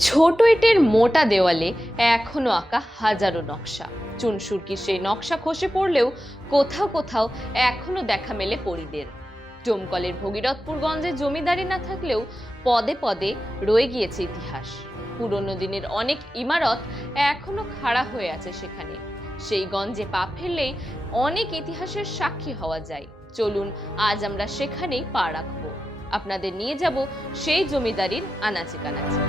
ছোট ইটের মোটা দেওয়ালে এখনও আঁকা হাজারো নকশা। চুনসুরকির সেই নকশা খসে পড়লেও কোথাও কোথাও এখনও দেখা মেলে পরিদের। ডোমকলের ভগীরথপুরগঞ্জে জমিদারি না থাকলেও পদে পদে রয়ে গিয়েছে ইতিহাস। পুরনো দিনের অনেক ইমারত এখনও খাড়া হয়ে আছে সেখানে। সেই গঞ্জে পা ফেললেই অনেক ইতিহাসের সাক্ষী হওয়া যায়। চলুন আজ আমরা সেখানেই পা রাখব। আপনাদের নিয়ে যাব সেই জমিদারির আনাচে কানাচে।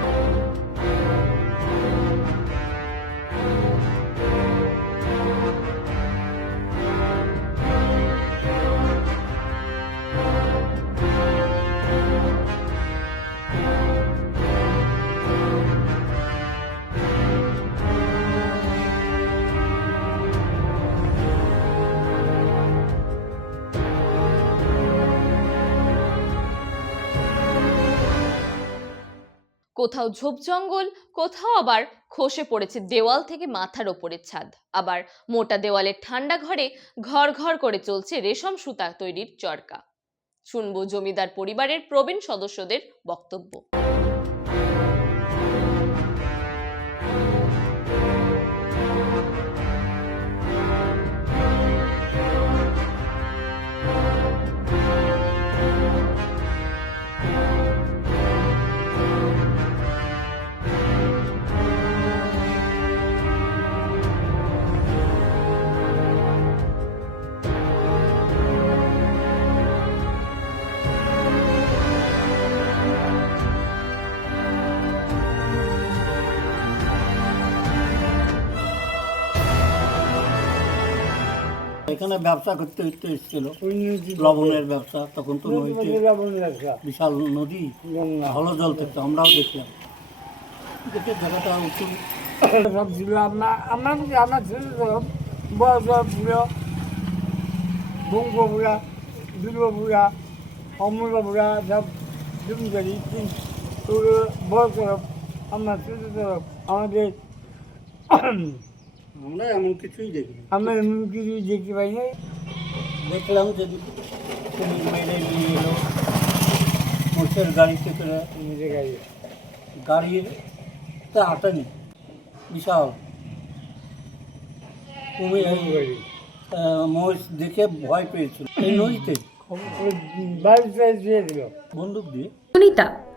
thank you কোথাও ঝোপ জঙ্গল, কোথাও আবার খসে পড়েছে দেওয়াল থেকে মাথার ওপরের ছাদ। আবার মোটা দেওয়ালের ঠান্ডা ঘরে ঘর ঘর করে চলছে রেশম সুতা তৈরির চরকা। শুনব জমিদার পরিবারের প্রবীণ সদস্যদের বক্তব্য। এখানে ব্যবসা করতে করতে এসেছিল। লবণের ব্যবসা তখন তো নদীতে বিশাল নদী ভালো জল থাকতো আমরাও দেখলাম। দেখে জায়গাটা উঁচু। সব ছিল আপনার আপনার আমার ছিল সব বড় সব পুরো বঙ্গপুরা দুর্গপুরা অমূল্যপুরা সব জমিদারি বড় তরফ তরফ আমাদের আমরা এমন কিছুই দেখিনি আমরা এমন কিছু দেখতে পাই নাই দেখলাম যে পুলিশ মেরে নিয়ে এলো। মোষের গাড়িতে করে আমাদের গাড়ি গাড়ির তা আটানি বিশাল। তুমি মহিষ দেখে ভয় পেয়েছিল। এই নদীতে বাড়িতে দিয়ে দিল। বন্দুক দিয়ে। সুনিতা